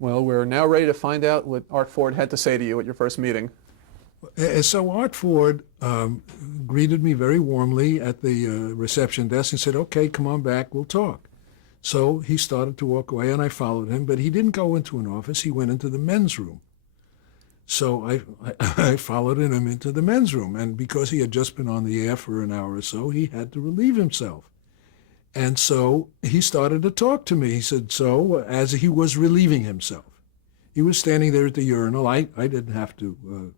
Well, we're now ready to find out what Art Ford had to say to you at your first meeting. So Art Ford greeted me very warmly at the reception desk and said, "Okay, come on back, we'll talk." So he started to walk away, and I followed him, but he didn't go into an office. He went into the men's room. So I followed him into the men's room, and because he had just been on the air for an hour or so, he had to relieve himself. And so he started to talk to me. He said, so as he was relieving himself, he was standing there at the urinal. I didn't have to.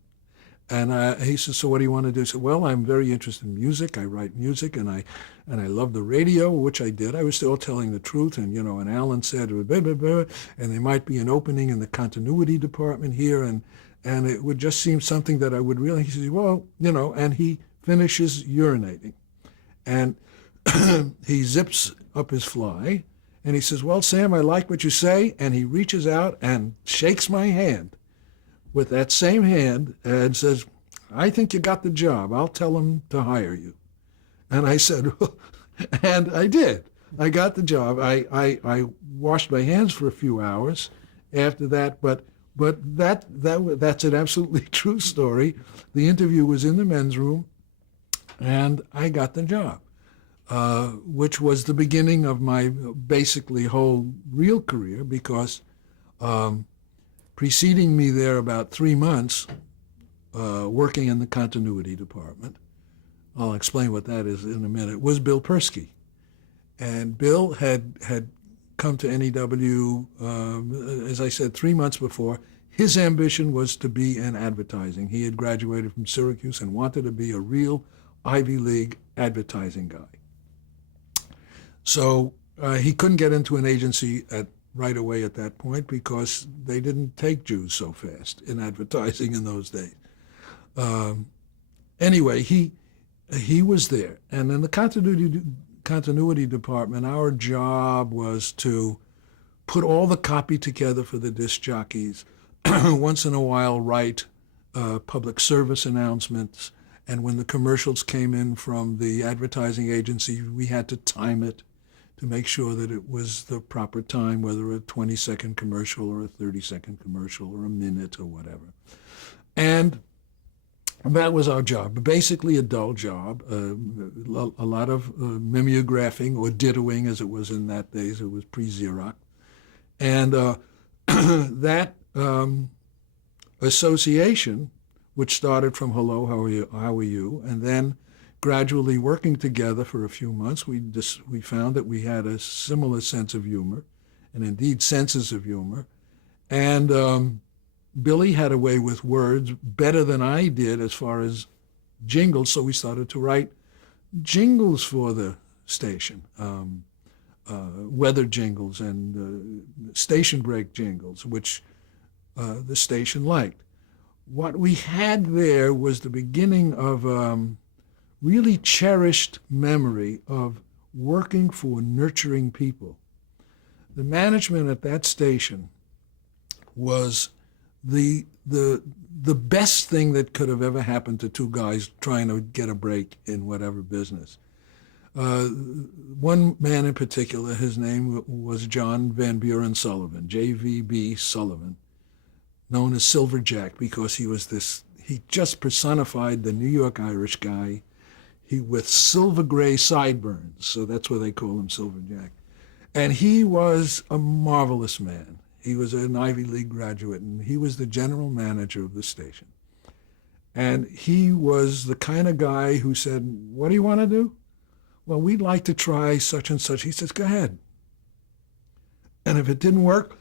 He said, so what do you want to do? I said, well, I'm very interested in music. I write music, and I love the radio, which I did. I was still telling the truth, and and Alan said, blah, blah, blah, and there might be an opening in the continuity department here, and it would just seem something that I would really. He said, well, and he finishes urinating, and he zips up his fly, and he says, well, Sam, I like what you say, and he reaches out and shakes my hand with that same hand and says, I think you got the job. I'll tell him to hire you. And I said, and I did. I got the job. I washed my hands for a few hours after that, but that's an absolutely true story. The interview was in the men's room, and I got the job, which was the beginning of my basically whole real career, because preceding me there about 3 months, working in the continuity department, I'll explain what that is in a minute, was Bill Persky. And Bill had come to NEW, as I said, 3 months before. His ambition was to be in advertising. He had graduated from Syracuse and wanted to be a real Ivy League advertising guy. So he couldn't get into an agency right away at that point because they didn't take Jews so fast in advertising in those days. Anyway, he was there. And in the continuity department, our job was to put all the copy together for the disc jockeys, once in a while write public service announcements, and when the commercials came in from the advertising agency, we had to time it to make sure that it was the proper time, whether a 20-second commercial or a 30-second commercial or a minute or whatever. And that was our job, basically a dull job, a lot of mimeographing or dittoing, as it was in that days. It was pre-Xerox. And that association, which started from hello, how are you, and then gradually working together for a few months, we found that we had a similar sense of humor, and indeed senses of humor. And Billy had a way with words better than I did as far as jingles, so we started to write jingles for the station, weather jingles and station break jingles, which the station liked. What we had there was the beginning of really cherished memory of working for nurturing people. The management at that station was the best thing that could have ever happened to two guys trying to get a break in whatever business. One man in particular, his name was John Van Buren Sullivan, J.V.B. Sullivan, known as Silver Jack, because he just personified the New York Irish guy. He with silver gray sideburns, so that's why they call him Silver Jack. And he was a marvelous man. He was an Ivy League graduate, and he was the general manager of the station. And he was the kind of guy who said, what do you want to do? Well, we'd like to try such and such. He says, go ahead. And if it didn't work,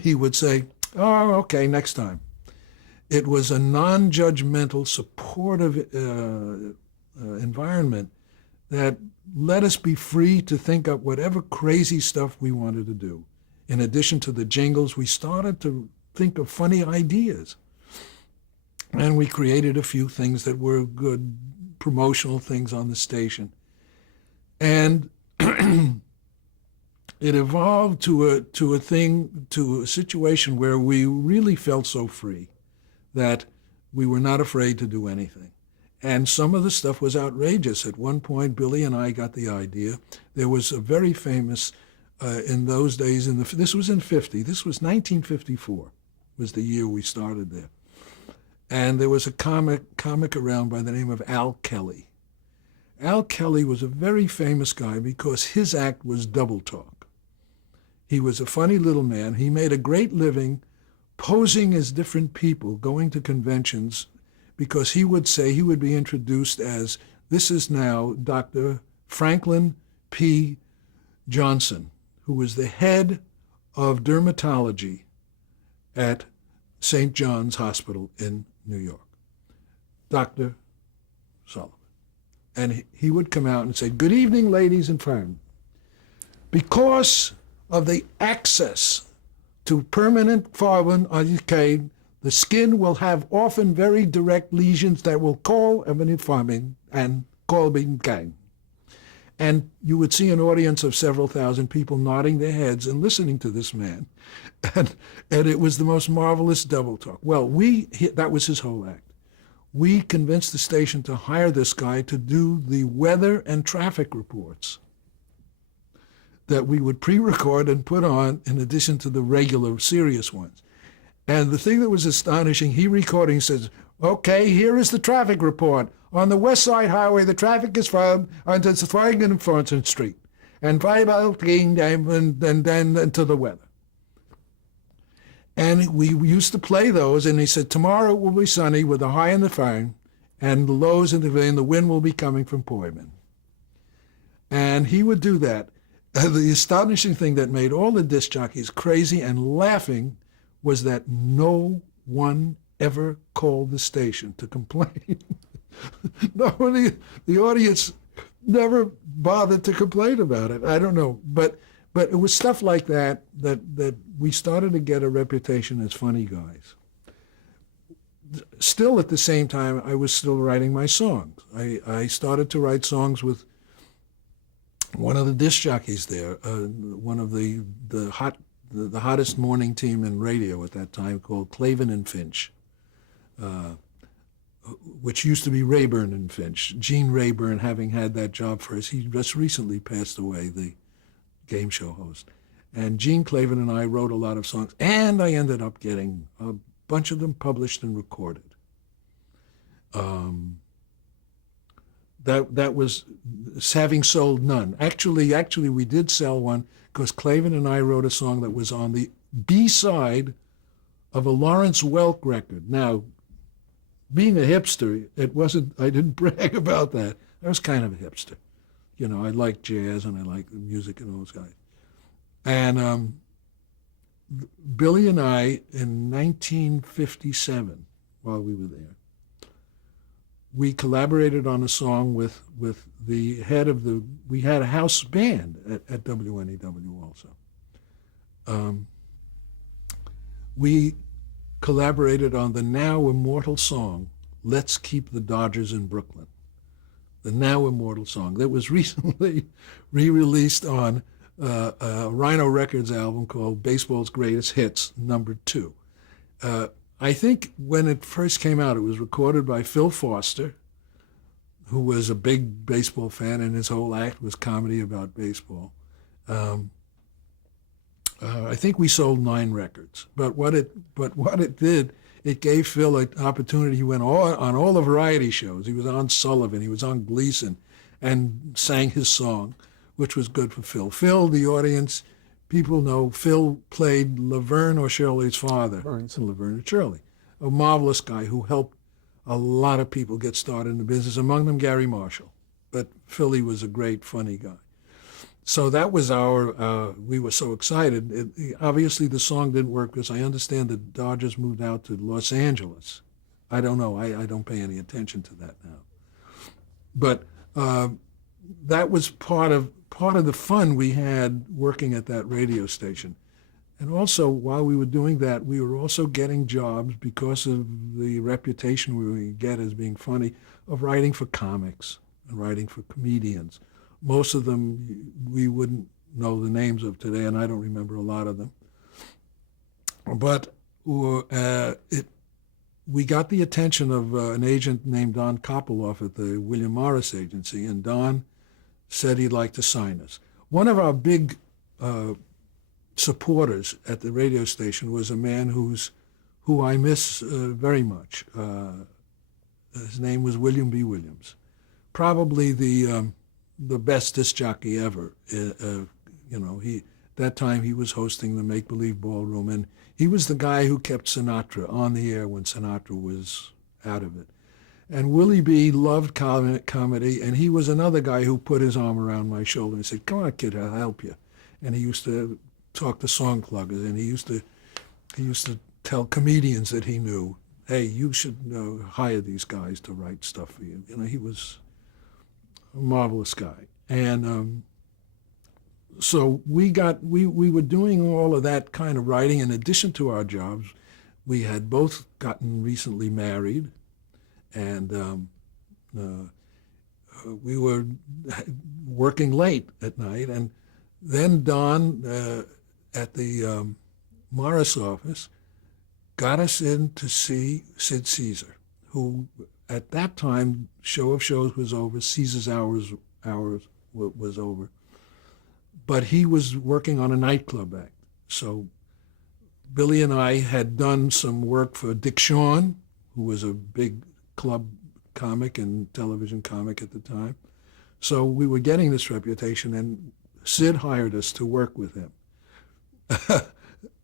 he would say, oh, okay, next time. It was a non-judgmental, supportive environment that let us be free to think up whatever crazy stuff we wanted to do. In addition to the jingles, we started to think of funny ideas. And we created a few things that were good promotional things on the station. And it evolved to a situation where we really felt so free that we were not afraid to do anything. And some of the stuff was outrageous. At one point, Billy and I got the idea. There was a very famous in those days. This was in 50. This was 1954 was the year we started there. And there was a comic around by the name of Al Kelly. Al Kelly was a very famous guy because his act was double talk. He was a funny little man. He made a great living posing as different people, going to conventions, because he would say he would be introduced as, this is now Dr. Franklin P. Johnson, who was the head of dermatology at St. John's Hospital in New York. Dr. Sullivan. And he would come out and say, good evening, ladies and friends. Because of the access to permanent carbon decay, the skin will have often very direct lesions that will call farming and call being gang. And you would see an audience of several thousand people nodding their heads and listening to this man. And it was the most marvelous double talk. Well, that was his whole act. We convinced the station to hire this guy to do the weather and traffic reports that we would pre-record and put on in addition to the regular serious ones. And the thing that was astonishing, he recording says, okay, here is the traffic report. On the West Side Highway, the traffic is from onto Franklin and Fortune Street, and then to the weather. And we used to play those, and he said, tomorrow it will be sunny with a high in the phone, and the lows in the vein, the wind will be coming from Poyman. And he would do that. The astonishing thing that made all the disc jockeys crazy and laughing was that no one ever called the station to complain. Nobody, the audience never bothered to complain about it. I don't know, but it was stuff like that we started to get a reputation as funny guys. Still, at the same time, I was still writing my songs. I started to write songs with one of the disc jockeys there, one of the hottest morning team in radio at that time, called Clavin and Finch. Which used to be Rayburn and Finch. Gene Rayburn, having had that job first, he just recently passed away, the game show host. And Gene Clavin and I wrote a lot of songs, and I ended up getting a bunch of them published and recorded. That was having sold none. Actually, we did sell one because Clavin and I wrote a song that was on the B-side of a Lawrence Welk record. Now, being a hipster, I didn't brag about that. I was kind of a hipster. You know, I liked jazz and I liked the music and those guys. And Billy and I, in 1957, while we were there, we collaborated on a song with the head of we had a house band at WNEW also. We collaborated on the now immortal song, Let's Keep the Dodgers in Brooklyn. The now immortal song that was recently re-released on a Rhino Records album called Baseball's Greatest Hits, #2. I think when it first came out, it was recorded by Phil Foster, who was a big baseball fan, and his whole act was comedy about baseball. I think we sold 9 records, but what it did, it gave Phil an opportunity. He went on all the variety shows. He was on Sullivan, he was on Gleason, and sang his song, which was good for Phil. Phil, the audience, people know Phil played Laverne or Shirley's father, Laverne and Shirley, a marvelous guy who helped a lot of people get started in the business, among them Gary Marshall. But Philly was a great, funny guy. So that was we were so excited. Obviously, the song didn't work because I understand the Dodgers moved out to Los Angeles. I don't know. I don't pay any attention to that now. But that was part of the fun we had working at that radio station. And also, while we were doing that, we were also getting jobs because of the reputation we would get as being funny, of writing for comics and writing for comedians. Most of them we wouldn't know the names of today, and I don't remember a lot of them. But we got the attention of an agent named Don Kopoloff at the William Morris Agency, and Don said he'd like to sign us. One of our big supporters at the radio station was a man who I miss very much. His name was William B. Williams, probably the best disc jockey ever. That time he was hosting the Make Believe Ballroom, and he was the guy who kept Sinatra on the air when Sinatra was out of it. And Willie B. loved comedy, and he was another guy who put his arm around my shoulder and said, "Come on, kid, I'll help you." And he used to talk to song pluggers, and he used to tell comedians that he knew, "Hey, you should hire these guys to write stuff for you." He was a marvelous guy. And so we were doing all of that kind of writing in addition to our jobs. We had both gotten recently married, and we were working late at night. And then Don at the Morris office got us in to see Sid Caesar, who at that time, Show of Shows was over, Caesar's hours was over. But he was working on a nightclub act. So Billy and I had done some work for Dick Shawn, who was a big club comic and television comic at the time. So we were getting this reputation, and Sid hired us to work with him.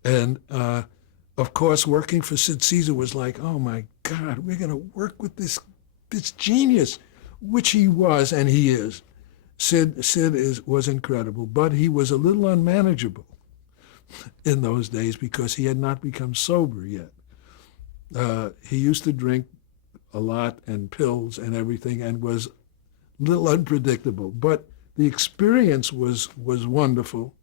And of course, working for Sid Caesar was like, oh my God, we're going to work with this genius, which he was and he is. Sid was incredible, but he was a little unmanageable in those days because he had not become sober yet. He used to drink a lot and pills and everything, and was a little unpredictable. But the experience was wonderful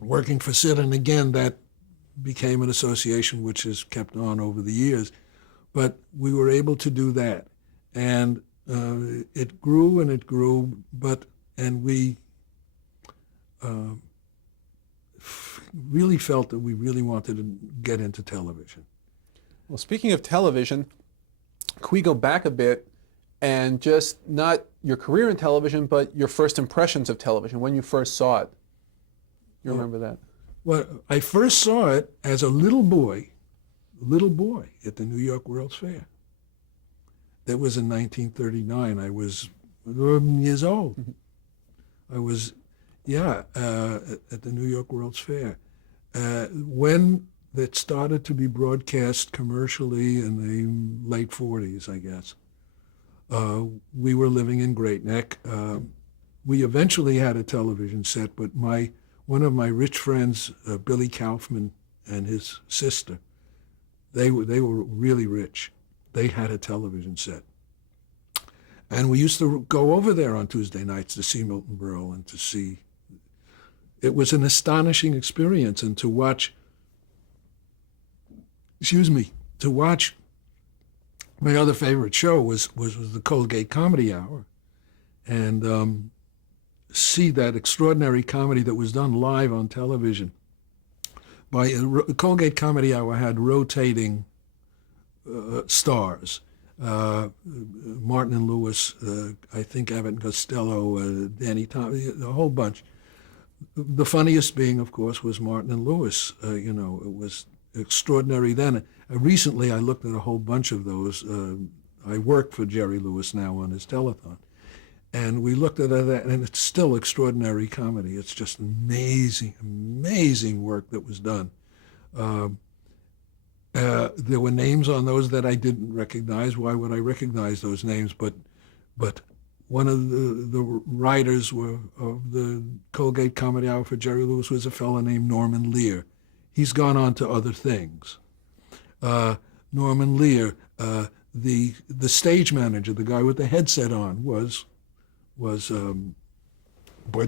working for Sid, and again, that became an association which has kept on over the years. But we were able to do that, and it grew and it grew, and we really felt that we really wanted to get into television. Well, speaking of television, can we go back a bit and just not your career in television, but your first impressions of television, when you first saw it? You remember that? Well, I first saw it as a little boy at the New York World's Fair. That was in 1939. I was 11 years old. I was, at the New York World's Fair. When that started to be broadcast commercially in the late 40s, I guess, we were living in Great Neck. We eventually had a television set, but one of my rich friends, Billy Kaufman, and his sister, they were really rich. They had a television set. And we used to go over there on Tuesday nights to see Milton Berle and to see. It was an astonishing experience, and to watch my other favorite show was the Colgate Comedy Hour, and see that extraordinary comedy that was done live on television. Colgate Comedy Hour had rotating stars, Martin and Lewis, I think Abbott and Costello, Danny Thomas, a whole bunch. The funniest being, of course, was Martin and Lewis. It was extraordinary then. Recently, I looked at a whole bunch of those. I work for Jerry Lewis now on his telethon. And we looked at that, and it's still extraordinary comedy. It's just amazing, amazing work that was done. There were names on those that I didn't recognize. Why would I recognize those names? But one of the writers of the Colgate Comedy Hour for Jerry Lewis was a fellow named Norman Lear. He's gone on to other things. Norman Lear, the stage manager, the guy with the headset on, was Bud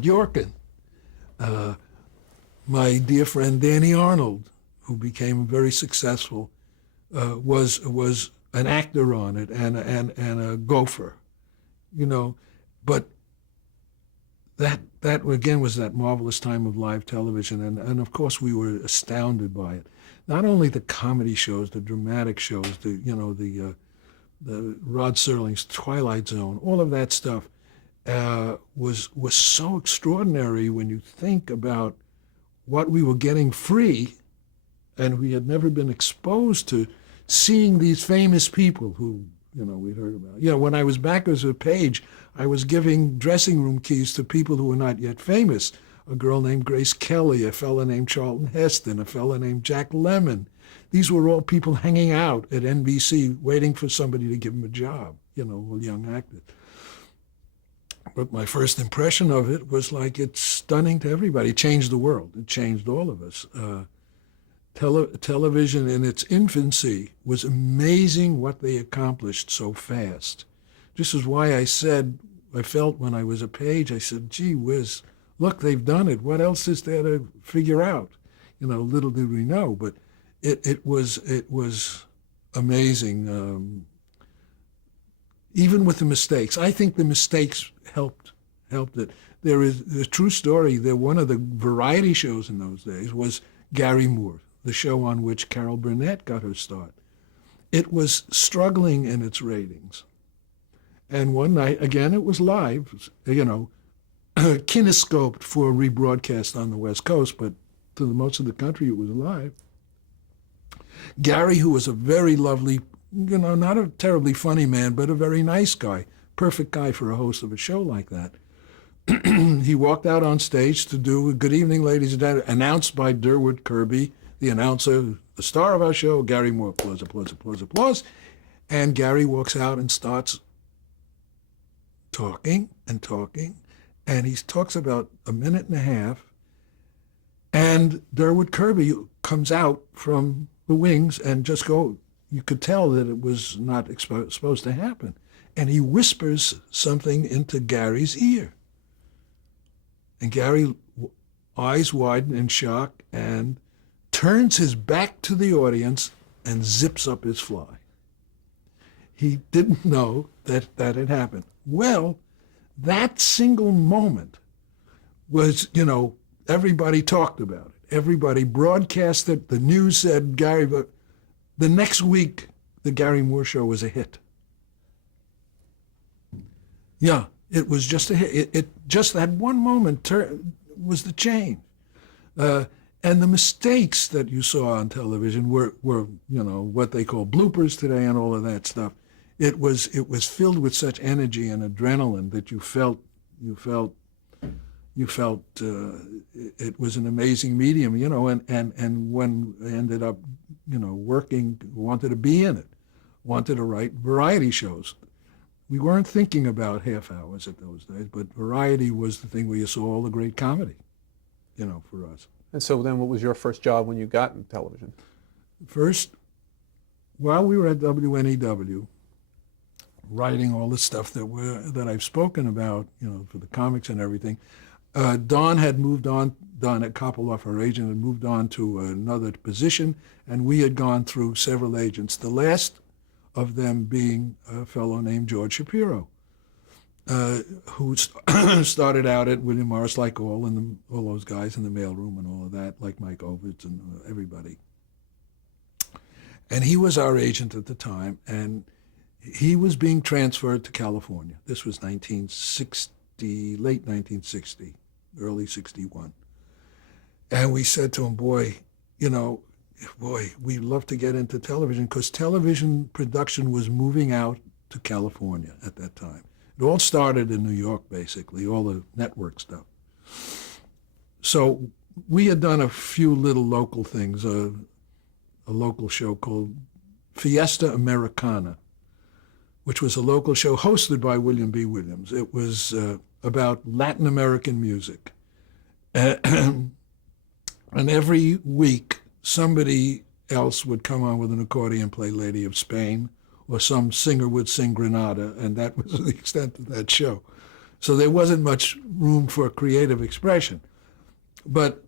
Yorkin. My dear friend Danny Arnold, who became very successful, was an actor on it and a gopher, But that again was that marvelous time of live television, and of course we were astounded by it. Not only the comedy shows, the dramatic shows, the Rod Serling's Twilight Zone, all of that stuff. was so extraordinary when you think about what we were getting free, and we had never been exposed to seeing these famous people who we'd heard about. When I was back as a page, I was giving dressing room keys to people who were not yet famous. A girl named Grace Kelly, a fellow named Charlton Heston, a fellow named Jack Lemmon. These were all people hanging out at NBC waiting for somebody to give them a job, all young actors. But my first impression of it was like, it's stunning to everybody. It changed the world. It changed all of us. Television in its infancy was amazing what they accomplished so fast. This is why I felt when I was a page, I said, gee whiz, look, they've done it. What else is there to figure out? Little did we know, but it was amazing. Even with the mistakes, I think the mistakes helped it. There is a true story that one of the variety shows in those days was Gary Moore, the show on which Carol Burnett got her start. It was struggling in its ratings. And one night, again, it was live, kinescoped for rebroadcast on the West Coast, but to the most of the country it was live. Gary, who was a very lovely, not a terribly funny man, but a very nice guy, perfect guy for a host of a show like that. He walked out on stage to do Good Evening, Ladies and Gentlemen, announced by Durward Kirby, the announcer, the star of our show. Gary Moore, applause, applause, applause, applause. And Gary walks out and starts talking and talking, and he talks about a minute and a half, and Durward Kirby comes out from the wings and you could tell that it was not supposed to happen. And he whispers something into Gary's ear. And Gary, eyes widen in shock, and turns his back to the audience and zips up his fly. He didn't know that had happened. Well, that single moment was, everybody talked about it. Everybody broadcast it. The news said Gary, but the next week, the Gary Moore Show was a hit. Yeah, it was just a hit. It just that one moment was the change. And the mistakes that you saw on television were what they call bloopers today and all of that stuff. It was filled with such energy and adrenaline that you felt it was an amazing medium, and when I ended up, working, wanted to be in it, wanted to write variety shows. We weren't thinking about half hours at those days, but variety was the thing where you saw all the great comedy, for us. And so then what was your first job when you got in television? First, while we were at WNEW, writing all the stuff that I've spoken about, for the comics and everything, Don had moved on. Don had Kopoloff, our agent, had moved on to another position, and we had gone through several agents, the last of them being a fellow named George Shapiro, who started out at William Morris, like all those guys in the mailroom and all of that, like Mike Ovitz and everybody. And he was our agent at the time, and he was being transferred to California. This was 1960, late 1960, early 61. And we said to him, boy, we'd love to get into television, because television production was moving out to California at that time. It all started in New York, basically, all the network stuff. So we had done a few little local things, a local show called Fiesta Americana, which was a local show hosted by William B. Williams. It was about Latin American music. And every week, somebody else would come on with an accordion and play Lady of Spain, or some singer would sing Granada, and that was the extent of that show. So there wasn't much room for creative expression. But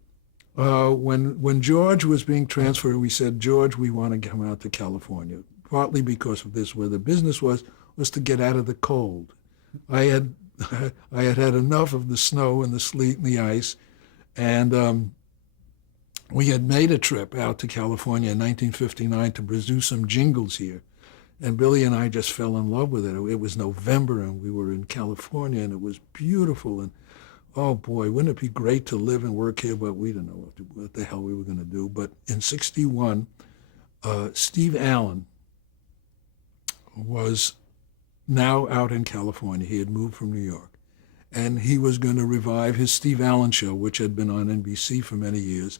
when George was being transferred, we said, George, we want to come out to California, partly because of this, where the business was to get out of the cold. I had had enough of the snow and the sleet and the ice, and we had made a trip out to California in 1959 to produce some jingles here. And Billy and I just fell in love with it. It was November, and we were in California, and it was beautiful. And oh boy, wouldn't it be great to live and work here? But we didn't know what the hell we were going to do. But in '61, Steve Allen was now out in California. He had moved from New York. And he was going to revive his Steve Allen show, which had been on NBC for many years,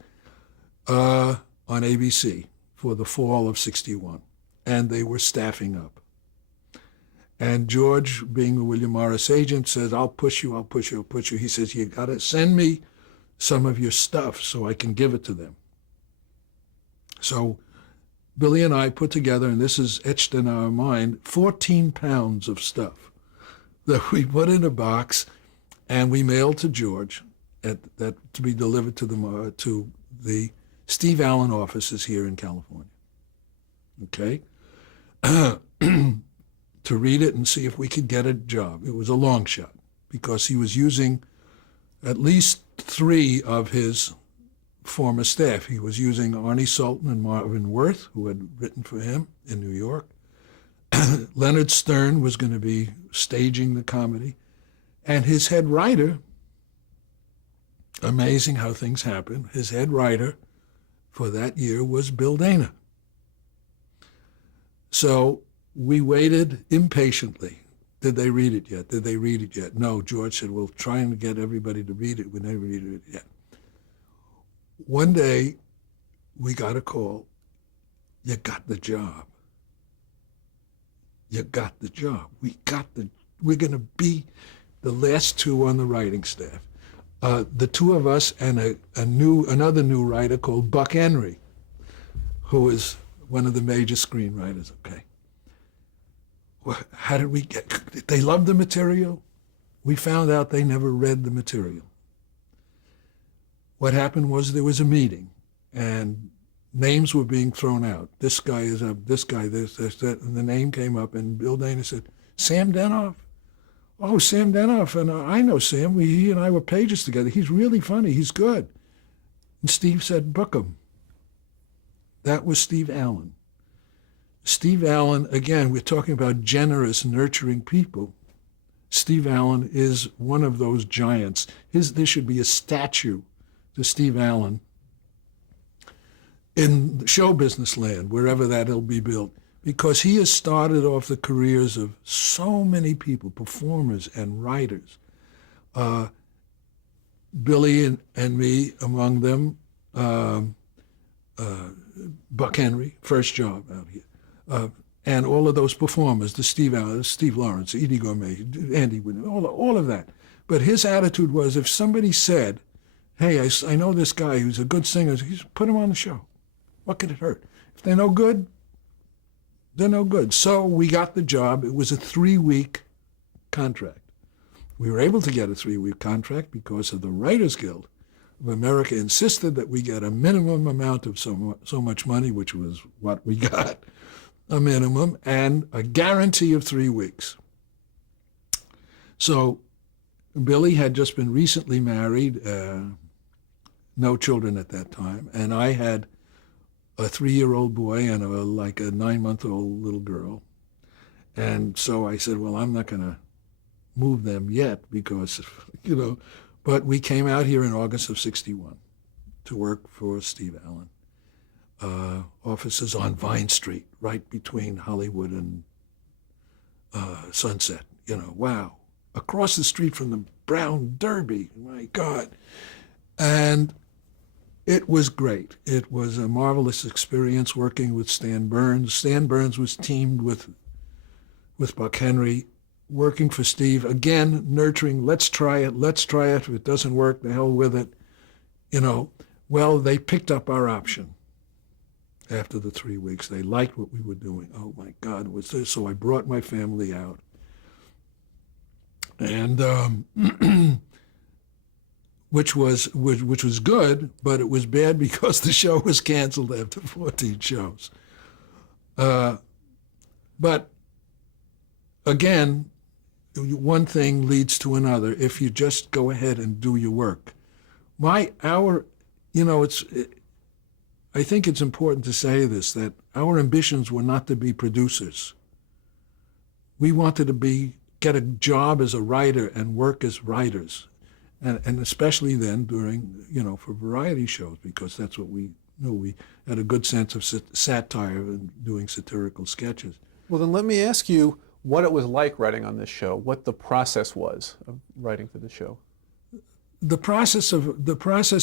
on ABC for the fall of '61. And they were staffing up. And George, being the William Morris agent, says, I'll push you, I'll push you, I'll push you. He says, you got to send me some of your stuff so I can give it to them. So Billy and I put together, and this is etched in our mind, 14 pounds of stuff that we put in a box and we mailed to George that to be delivered to the Steve Allen offices here in California. Okay? To read it and see if we could get a job. It was a long shot because he was using at least 3 of his former staff. He was using Arnie Sultan and Marvin Worth, who had written for him in New York. Leonard Stern was going to be staging the comedy. And his head writer, amazing how things happen, his head writer for that year was Bill Dana. So we waited impatiently. Did they read it yet? Did they read it yet? No, George said, we'll try and get everybody to read it. We never read it yet. One day, we got a call. You got the job. You got the job. We're going to be the last 2 on the writing staff. The 2 of us and another new writer called Buck Henry, who is one of the major screenwriters, okay. Well, how did we get, they loved the material. We found out they never read the material. What happened was there was a meeting, and names were being thrown out. This guy is up, this guy, this, that, and the name came up, and Bill Dana said, Sam Denoff? Oh, Sam Denoff, and I know Sam. He and I were pages together. He's really funny. He's good. And Steve said, book him. That was Steve Allen. Steve Allen, again, we're talking about generous, nurturing people. Steve Allen is one of those giants. There should be a statue to Steve Allen in show business land, wherever that'll be built, because he has started off the careers of so many people, performers and writers. Billy and me among them, Buck Henry, first job out here, and all of those performers, the Steve Allen, Steve Lawrence, Edie Gourmet, Andy Winton, all of that. But his attitude was, if somebody said, hey, I know this guy who's a good singer, put him on the show. What could it hurt? If they're no good, they're no good. So we got the job. It was a 3-week contract. We were able to get a 3-week contract because of the Writers Guild of America insisted that we get a minimum amount of so much money, which was what we got, a minimum, and a guarantee of 3 weeks. So Billy had just been recently married, no children at that time, and I had a 3-year-old boy and a 9-month-old little girl. And so I said, well, I'm not going to move them yet because, but we came out here in August of '61 to work for Steve Allen. Offices on Vine Street, right between Hollywood and Sunset. Wow. Across the street from the Brown Derby, my God. And it was great. It was a marvelous experience working with Stan Burns. Stan Burns was teamed with Buck Henry, working for Steve, again, nurturing, let's try it. If it doesn't work, the hell with it. Well, they picked up our option after the 3 weeks. They liked what we were doing. Oh, my God, what's this? So I brought my family out. And which was good, but it was bad because the show was canceled after 14 shows. But again, one thing leads to another if you just go ahead and do your work. I think it's important to say this, that our ambitions were not to be producers. we wanted to get a job as a writer and work as writers, and especially then during, for variety shows, because that's what we knew. We had a good sense of satire and doing satirical sketches. Well, then let me ask you what it was like writing on this show, what the process was of writing for the show. The process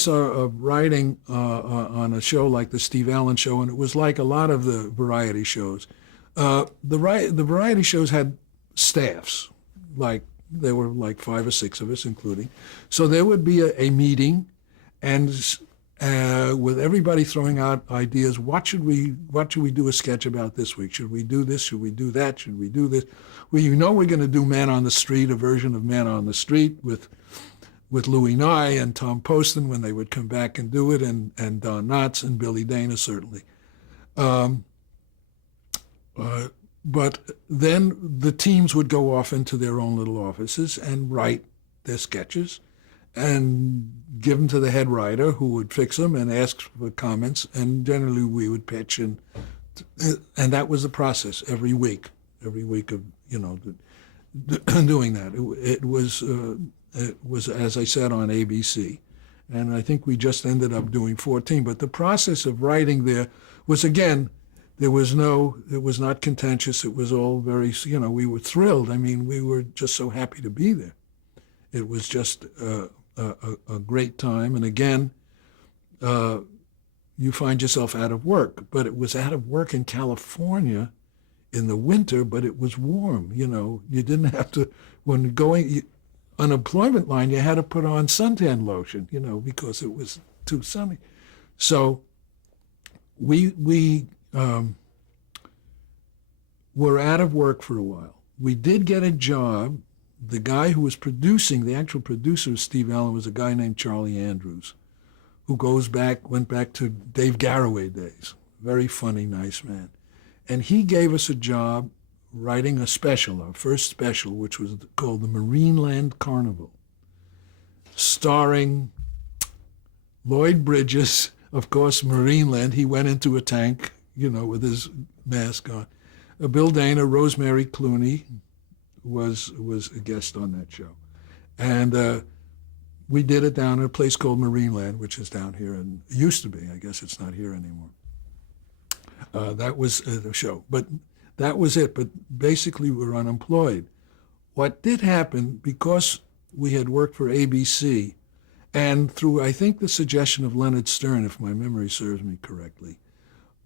of writing on a show like the Steve Allen Show, and it was like a lot of the variety shows. The variety shows had staffs, there were like 5 or 6 of us, including. So there would be a meeting, and with everybody throwing out ideas. What should we do a sketch about this week? Should we do this? Should we do that? Should we do this? Well, we're going to do Man on the Street, a version of Man on the Street with Louis Nye and Tom Poston when they would come back and do it, and Don Knotts and Billy Dana, certainly. But then the teams would go off into their own little offices and write their sketches and give them to the head writer, who would fix them and ask for comments, and generally we would pitch, and that was the process every week of doing that. It was, as I said, on ABC, and I think we just ended up doing 14. But the process of writing there was, again, it was not contentious. It was all very, we were thrilled. I mean, we were just so happy to be there. It was just a great time. And again, you find yourself out of work. But it was out of work in California in the winter, but it was warm. You didn't have to, when going, unemployment line, you had to put on suntan lotion, because it was too sunny. So we were out of work for a while. We did get a job. The guy who was producing, the actual producer of Steve Allen, was a guy named Charlie Andrews, who went back to Dave Garroway days. Very funny, nice man. And he gave us a job writing a special, our first special, which was called the Marineland Carnival, starring Lloyd Bridges, of course, Marineland. He went into a tank, with his mask on. Bill Dana, Rosemary Clooney was a guest on that show. And we did it down at a place called Marineland, which is down here, and it used to be. I guess it's not here anymore. That was the show. But that was it. But basically, we were unemployed. What did happen, because we had worked for ABC, and through, I think, the suggestion of Leonard Stern, if my memory serves me correctly,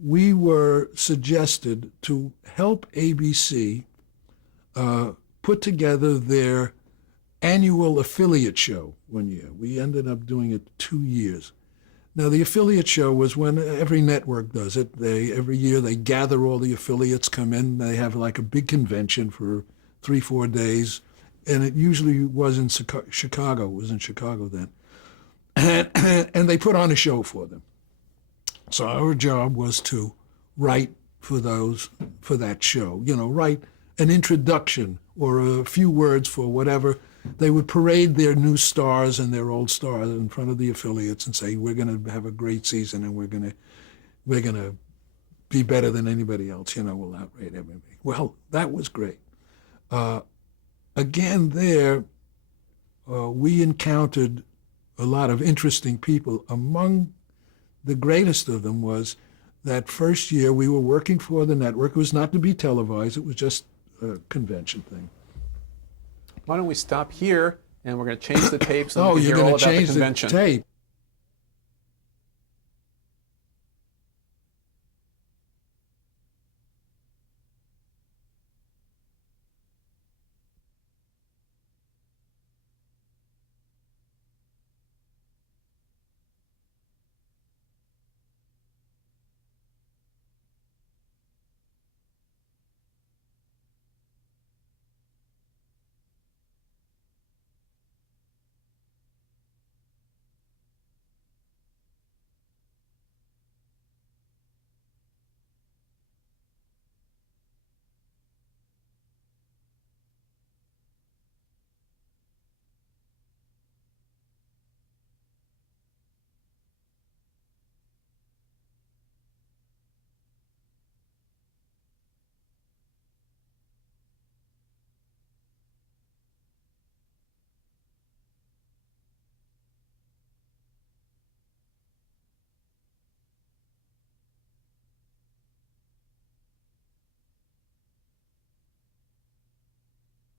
we were suggested to help ABC put together their annual affiliate show one year. We ended up doing it 2 years. Now, the affiliate show was when every network does it. Every year they gather all the affiliates, come in. They have like a big convention for 3-4 days, and it usually was in Chicago. It was in Chicago then. And they put on a show for them. So our job was to write for that show, write an introduction or a few words for whatever. They would parade their new stars and their old stars in front of the affiliates and say, we're going to have a great season, and we're going to be better than anybody else, we'll outrate everybody. Well, that was great. Again, there, we encountered a lot of interesting people. Among the greatest of them was that first year we were working for the network. It was not to be televised. It was just a convention thing. Why don't we stop here, and we're going to change the tape so we Oh, can you're hear all going to about the change the convention. tape.